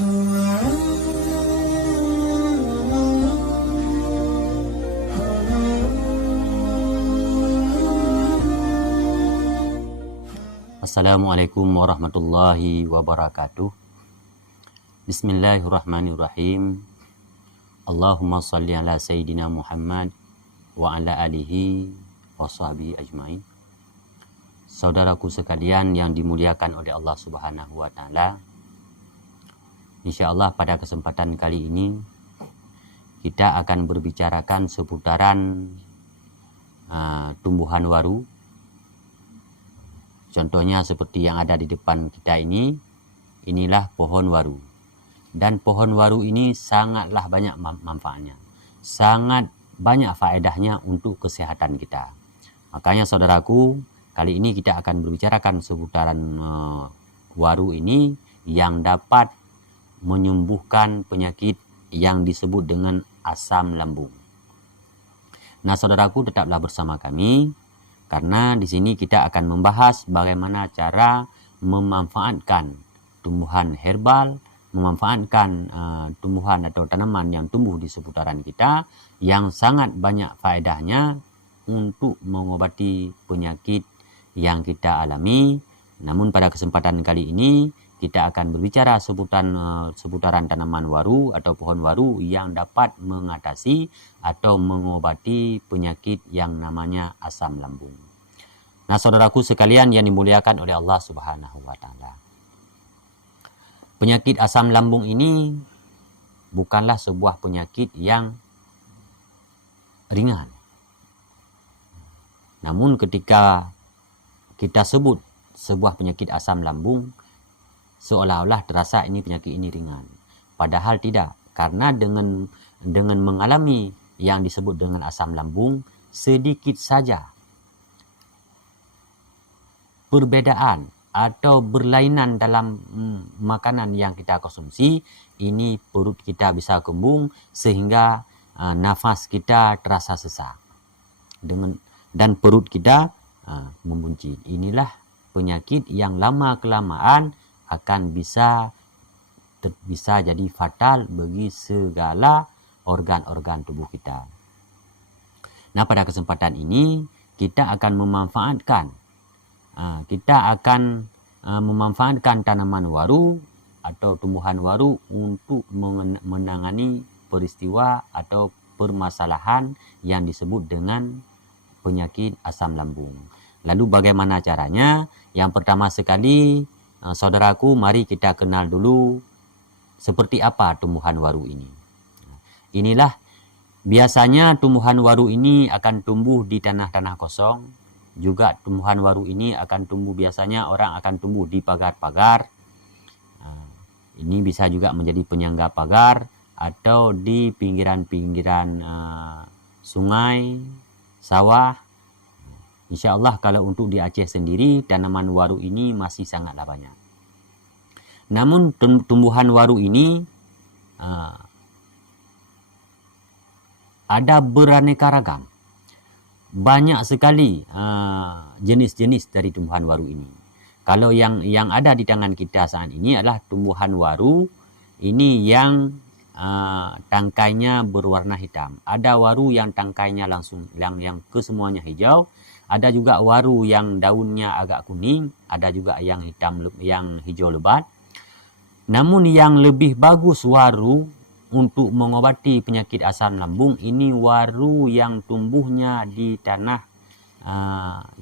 Assalamualaikum warahmatullahi wabarakatuh. Bismillahirrahmanirrahim. Allahumma salli ala Sayyidina Muhammad wa ala alihi wa sahbihi ajmain. Saudaraku sekalian yang dimuliakan oleh Allah Subhanahu wa Ta'ala, insyaallah pada kesempatan kali ini kita akan berbicarakan seputaran tumbuhan waru. Contohnya seperti yang ada di depan kita ini, inilah pohon waru. Dan pohon waru ini sangatlah banyak manfaatnya. Sangat banyak faedahnya untuk kesehatan kita. Makanya saudaraku, kali ini kita akan berbicarakan seputaran waru ini yang dapat menyembuhkan penyakit yang disebut dengan asam lambung. Nah, saudaraku tetaplah bersama kami karena di sini kita akan membahas bagaimana cara memanfaatkan tumbuhan herbal, memanfaatkan tumbuhan atau tanaman yang tumbuh di seputaran kita yang sangat banyak faedahnya untuk mengobati penyakit yang kita alami. Namun pada kesempatan kali ini kita akan berbicara seputaran tanaman waru atau pohon waru yang dapat mengatasi atau mengobati penyakit yang namanya asam lambung. Nah, saudaraku sekalian yang dimuliakan oleh Allah Subhanahu wa Ta'ala, penyakit asam lambung ini bukanlah sebuah penyakit yang ringan. Namun ketika kita sebut sebuah penyakit asam lambung, seolah-olah terasa ini penyakit ini ringan. Padahal tidak, karena dengan mengalami yang disebut dengan asam lambung, sedikit saja perbedaan atau berlainan dalam makanan yang kita konsumsi, ini perut kita bisa kembung sehingga nafas kita terasa sesak dan perut kita membuncit. Inilah penyakit yang lama kelamaan akan bisa jadi fatal bagi segala organ-organ tubuh kita. Nah, pada kesempatan ini kita akan memanfaatkan tanaman waru atau tumbuhan waru untuk menangani peristiwa atau permasalahan yang disebut dengan penyakit asam lambung. Lalu bagaimana caranya? Yang pertama sekali, saudaraku, mari kita kenal dulu seperti apa tumbuhan waru ini. Inilah biasanya tumbuhan waru ini akan tumbuh di tanah-tanah kosong. Juga tumbuhan waru ini akan tumbuh, biasanya orang akan tumbuh di pagar-pagar. Ini bisa juga menjadi penyangga pagar atau di pinggiran-pinggiran sungai, sawah. Insya Allah kalau untuk di Aceh sendiri tanaman waru ini masih sangatlah banyak. Namun tumbuhan waru ini ada beraneka ragam. Banyak sekali jenis-jenis dari tumbuhan waru ini. Kalau yang ada di tangan kita saat ini adalah tumbuhan waru ini yang tangkainya berwarna hitam. Ada waru yang tangkainya langsung yang kesemuanya hijau. Ada juga waru yang daunnya agak kuning, ada juga yang hitam, yang hijau lebat. Namun yang lebih bagus waru untuk mengobati penyakit asam lambung ini waru yang tumbuhnya di tanah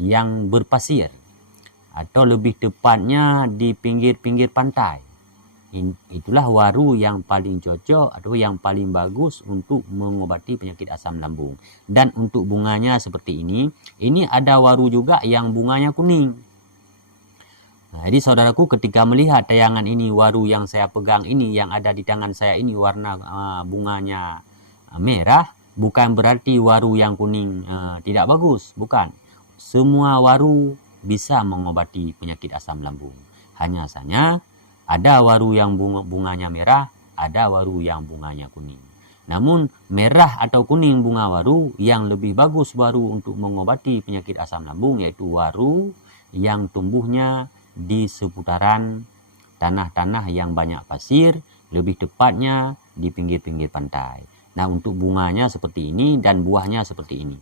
yang berpasir atau lebih tepatnya di pinggir-pinggir pantai. Itulah waru yang paling cocok atau yang paling bagus untuk mengobati penyakit asam lambung. Dan untuk bunganya seperti ini ada waru juga yang bunganya kuning. Nah, jadi saudaraku, ketika melihat tayangan ini, waru yang saya pegang ini, yang ada di tangan saya ini warna bunganya merah, bukan berarti waru yang kuning tidak bagus, bukan. Semua waru bisa mengobati penyakit asam lambung. Hanya saja ada waru yang bunganya merah, ada waru yang bunganya kuning. Namun merah atau kuning bunga waru yang lebih bagus waru untuk mengobati penyakit asam lambung yaitu waru yang tumbuhnya di seputaran tanah-tanah yang banyak pasir lebih tepatnya di pinggir-pinggir pantai. Nah, untuk bunganya seperti ini dan buahnya seperti ini.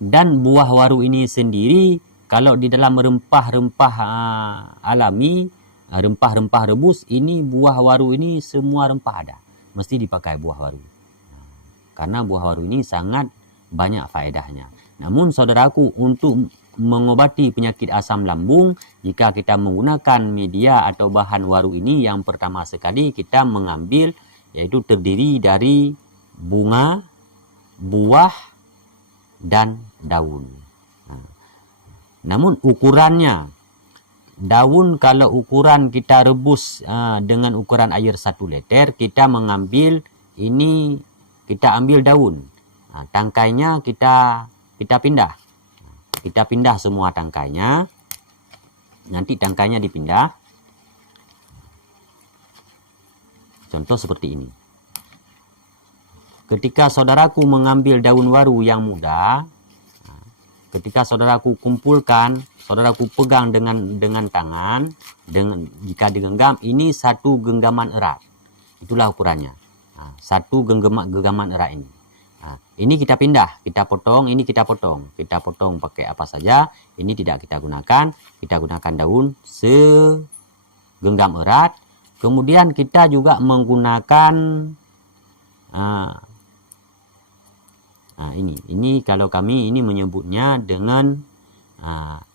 Dan buah waru ini sendiri kalau di dalam rempah-rempah alami, rempah-rempah rebus, ini buah waru ini semua rempah ada. Mesti dipakai buah waru. Karena buah waru ini sangat banyak faedahnya. Namun saudaraku, untuk mengobati penyakit asam lambung, jika kita menggunakan media atau bahan waru ini, yang pertama sekali kita mengambil, yaitu terdiri dari bunga, buah, dan daun. Namun ukurannya, daun kalau ukuran kita rebus dengan ukuran air 1 liter, kita mengambil ini, kita ambil daun. Tangkainya kita pindah. Kita pindah semua tangkainya. Nanti tangkainya dipindah. Contoh seperti ini. Ketika saudaraku mengambil daun waru yang muda, ketika saudaraku kumpulkan, saudaraku pegang dengan tangan, jika digenggam, ini 1 genggaman erat. Itulah ukurannya. 1 genggaman erat ini. Ini kita pindah, kita potong, ini kita potong. Kita potong pakai apa saja, ini tidak kita gunakan. Kita gunakan daun segenggam erat. Kemudian kita juga menggunakan ini kalau kami ini menyebutnya dengan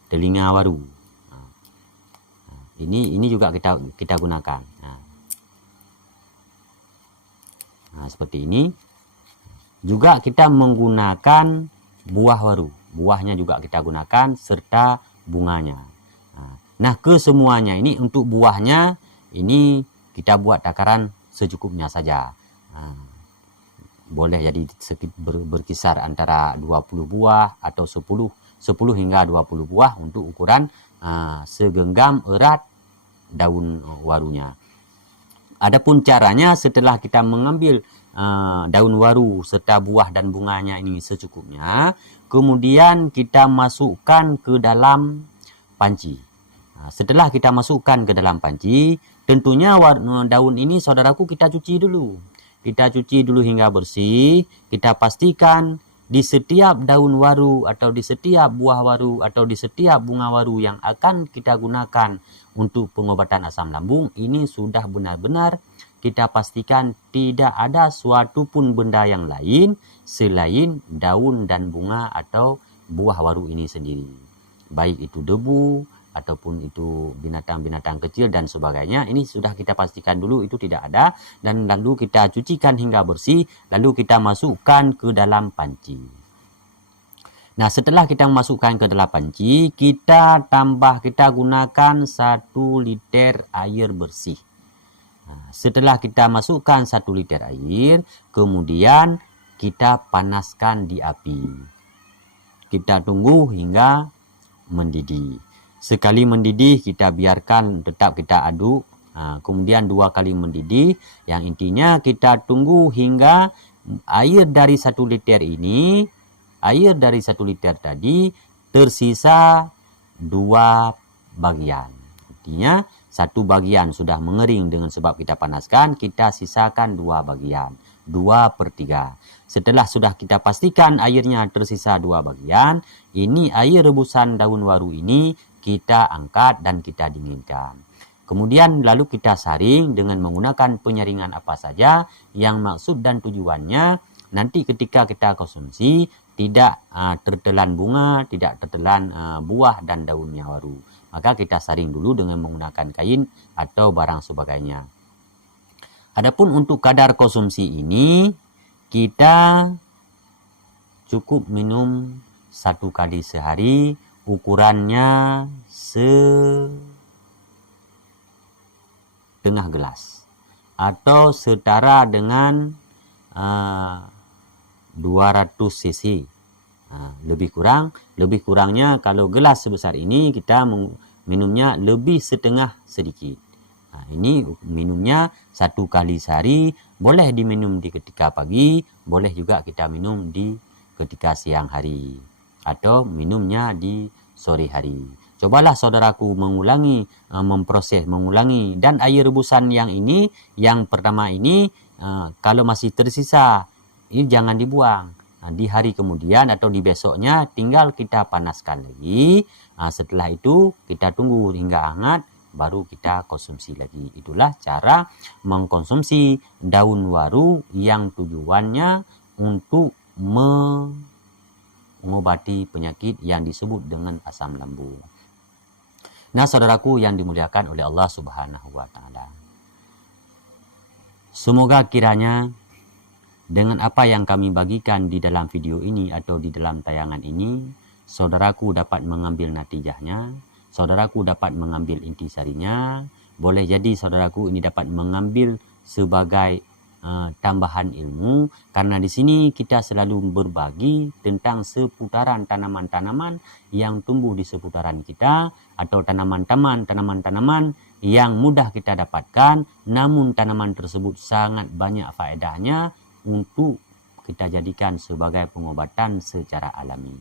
telinga waru. Ini juga kita gunakan. Seperti ini. Juga kita menggunakan buah waru. Buahnya juga kita gunakan serta bunganya. Nah, kesemuanya ini untuk buahnya ini kita buat takaran secukupnya saja. Boleh jadi berkisar antara 20 buah atau 10 hingga 20 buah untuk ukuran segenggam erat daun warunya. Adapun caranya, setelah kita mengambil daun waru serta buah dan bunganya ini secukupnya, kemudian kita masukkan ke dalam panci. Setelah kita masukkan ke dalam panci, tentunya daun ini saudaraku kita cuci dulu. Kita cuci dulu hingga bersih. Kita pastikan di setiap daun waru atau di setiap buah waru atau di setiap bunga waru yang akan kita gunakan untuk pengobatan asam lambung, ini sudah benar-benar kita pastikan tidak ada suatu pun benda yang lain selain daun dan bunga atau buah waru ini sendiri. Baik itu debu ataupun itu binatang-binatang kecil dan sebagainya, ini sudah kita pastikan dulu itu tidak ada, dan lalu kita cucikan hingga bersih, lalu kita masukkan ke dalam panci. Nah, setelah kita masukkan ke dalam panci, kita gunakan 1 liter air bersih. Setelah kita masukkan 1 liter air, kemudian kita panaskan di api. Kita tunggu hingga mendidih. Sekali mendidih kita biarkan, tetap kita aduk. Kemudian 2 kali mendidih. Yang intinya kita tunggu hingga air dari 1 liter ini, air dari 1 liter tadi tersisa 2 bagian. Artinya 1 bagian sudah mengering dengan sebab kita panaskan, kita sisakan 2 bagian, 2/3. Setelah sudah kita pastikan airnya tersisa 2 bagian, ini air rebusan daun waru ini kita angkat dan kita dinginkan. Kemudian lalu kita saring dengan menggunakan penyaringan apa saja yang maksud dan tujuannya nanti ketika kita konsumsi tidak tertelan bunga, tidak tertelan buah dan daunnya waru. Maka kita saring dulu dengan menggunakan kain atau barang sebagainya. Adapun untuk kadar konsumsi ini, kita cukup minum 1 kali sehari, ukurannya setengah gelas atau setara dengan 200 cc. Lebih kurangnya kalau gelas sebesar ini kita minumnya lebih setengah sedikit. Ini minumnya 1 kali sehari, boleh diminum di ketika pagi, boleh juga kita minum di ketika siang hari atau minumnya di sore hari. cobalah saudaraku mengulangi, mengulangi. Dan air rebusan yang ini, yang pertama ini, kalau masih tersisa, ini jangan dibuang. Di hari kemudian atau di besoknya tinggal kita panaskan lagi. Setelah itu kita tunggu hingga hangat, baru kita konsumsi lagi. Itulah cara mengkonsumsi daun waru yang tujuannya untuk mengobati penyakit yang disebut dengan asam lambung. Nah, saudaraku yang dimuliakan oleh Allah Subhanahu wa taala. Semoga kiranya dengan apa yang kami bagikan di dalam video ini atau di dalam tayangan ini, saudaraku dapat mengambil natijahnya, saudaraku dapat mengambil intisarinya. Boleh jadi saudaraku ini dapat mengambil sebagai tambahan ilmu, karena di sini kita selalu berbagi tentang seputaran tanaman-tanaman yang tumbuh di seputaran kita, atau tanaman-tanaman yang mudah kita dapatkan, namun tanaman tersebut sangat banyak faedahnya untuk kita jadikan sebagai pengobatan secara alami.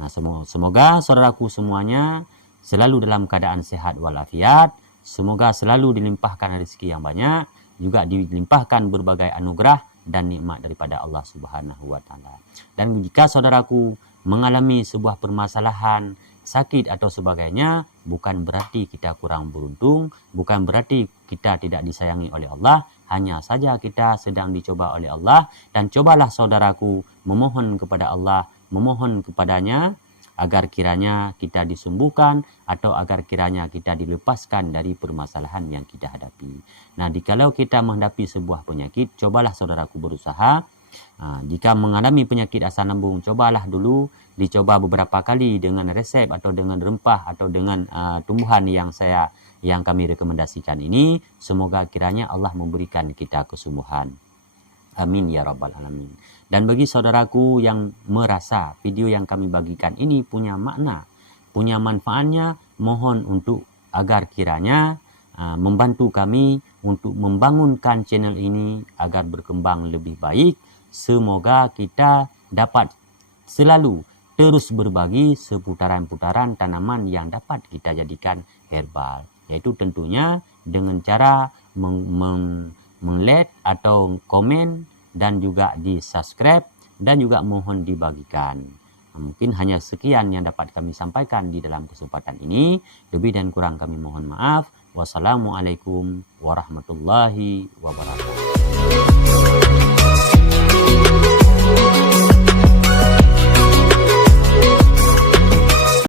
Nah, semoga saudaraku semuanya selalu dalam keadaan sehat walafiat, semoga selalu dilimpahkan rezeki yang banyak, juga dilimpahkan berbagai anugerah dan nikmat daripada Allah Subhanahu wa taala. Dan jika saudaraku mengalami sebuah permasalahan, sakit atau sebagainya, bukan berarti kita kurang beruntung, bukan berarti kita tidak disayangi oleh Allah, hanya saja kita sedang dicoba oleh Allah. Dan cobalah saudaraku memohon kepada Allah, memohon kepadanya agar kiranya kita disembuhkan atau agar kiranya kita dilepaskan dari permasalahan yang kita hadapi. Nah, jikalau kita menghadapi sebuah penyakit, cobalah saudaraku berusaha. Jika mengalami penyakit asam lambung, cobalah dulu dicoba beberapa kali dengan resep atau dengan rempah atau dengan tumbuhan yang kami rekomendasikan ini. Semoga kiranya Allah memberikan kita kesembuhan. Amin ya rabbal alamin. Dan bagi saudaraku yang merasa video yang kami bagikan ini punya makna, punya manfaatnya, mohon untuk agar kiranya membantu kami untuk membangunkan channel ini agar berkembang lebih baik. Semoga kita dapat selalu terus berbagi seputaran-putaran tanaman yang dapat kita jadikan herbal. Yaitu tentunya dengan cara like atau komen dan juga di subscribe dan juga mohon dibagikan. Mungkin hanya sekian yang dapat kami sampaikan di dalam kesempatan ini. Lebih dan kurang kami mohon maaf. Wassalamualaikum warahmatullahi wabarakatuh.